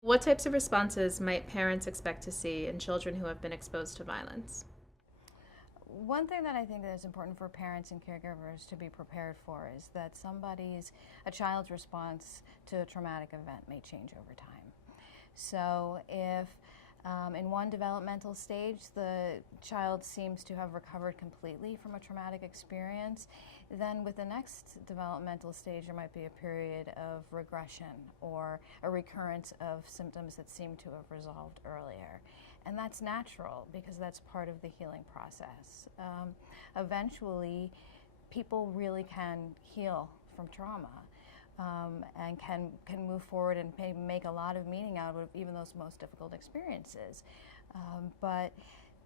What types of responses might parents expect to see in children who have been exposed to violence? One thing that I think that is important for parents and caregivers to be prepared for is that a child's response to a traumatic event may change over time. So if in one developmental stage the child seems to have recovered completely from a traumatic experience, then with the next developmental stage there might be a period of regression or a recurrence of symptoms that seem to have resolved earlier. And that's natural because that's part of the healing process. Eventually, people really can heal from trauma and can move forward and make a lot of meaning out of even those most difficult experiences. But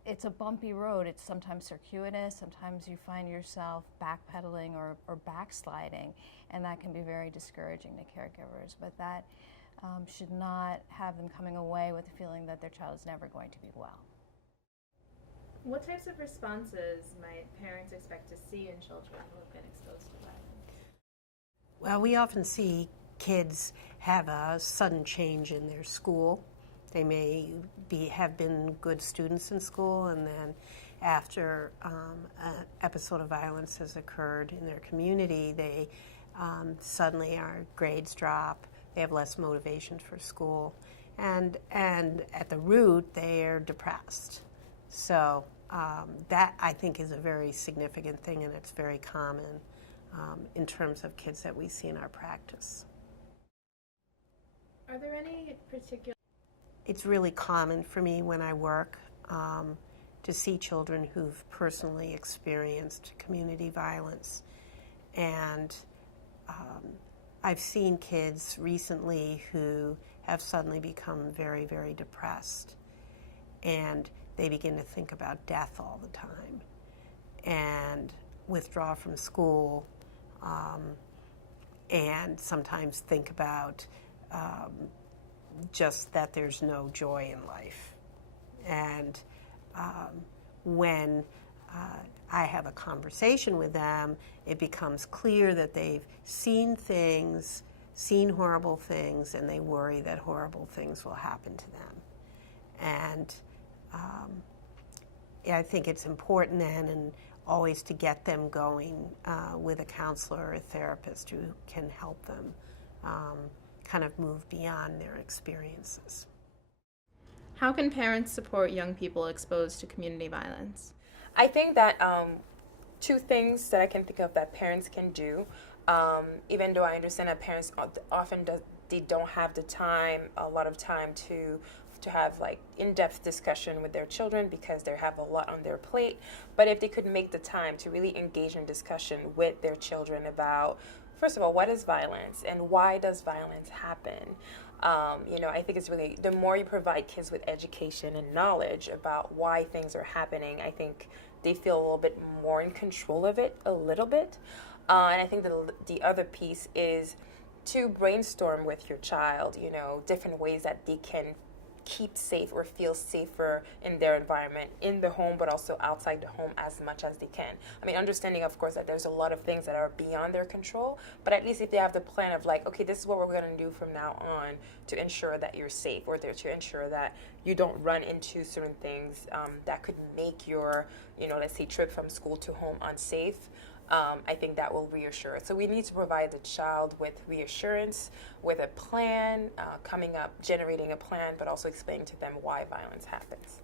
it's a bumpy road. It's sometimes circuitous. Sometimes you find yourself backpedaling or backsliding, and that can be very discouraging to caregivers. But that should not have them coming away with the feeling that their child is never going to be well. What types of responses might parents expect to see in children who have been exposed to violence? Well, we often see kids have a sudden change in their school. They may have been good students in school, and then after an episode of violence has occurred in their community, they suddenly our grades drop. They have less motivation for school, and at the root, they are depressed. So that I think is a very significant thing, and it's very common in terms of kids that we see in our practice. Are there any particular? It's really common for me when I work to see children who've personally experienced community violence. And I've seen kids recently who have suddenly become very, very depressed. And they begin to think about death all the time and withdraw from school and sometimes think about just that there's no joy in life. And when I have a conversation with them, it becomes clear that they've seen things, seen horrible things, and they worry that horrible things will happen to them. And I think it's important then and always to get them going with a counselor or a therapist who can help them kind of move beyond their experiences. How can parents support young people exposed to community violence? I think that two things that I can think of that parents can do, even though I understand that parents often they don't have the time, a lot of time to have like in-depth discussion with their children because they have a lot on their plate. But if they could make the time to really engage in discussion with their children about, first of all, what is violence and why does violence happen? I think it's really, the more you provide kids with education and knowledge about why things are happening, I think they feel a little bit more in control of it, a little bit. And I think the other piece is to brainstorm with your child, different ways that they can keep safe or feel safer in their environment, in the home, but also outside the home as much as they can. I mean, understanding, of course, that there's a lot of things that are beyond their control, but at least if they have the plan of like, okay, this is what we're going to do from now on to ensure that you're safe or to ensure that you don't run into certain things that could make your, let's say, trip from school to home unsafe. I think that will reassure. So we need to provide the child with reassurance, with a plan, coming up, generating a plan, but also explaining to them why violence happens.